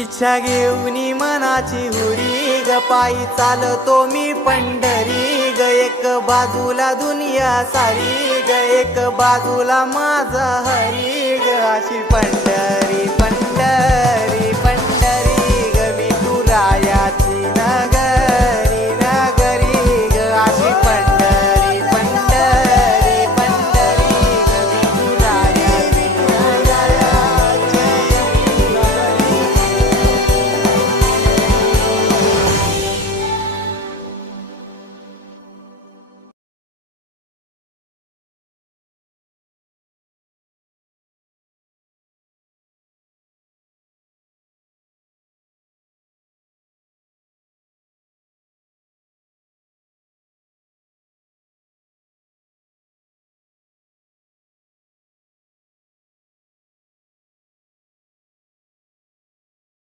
इच्छा घेऊनी मनाची हुरी ग पायी चालतो मी पंढरी ग एक बाजूला दुनिया सारी ग एक बाजूला माझा हरी ग अशी पंढरी।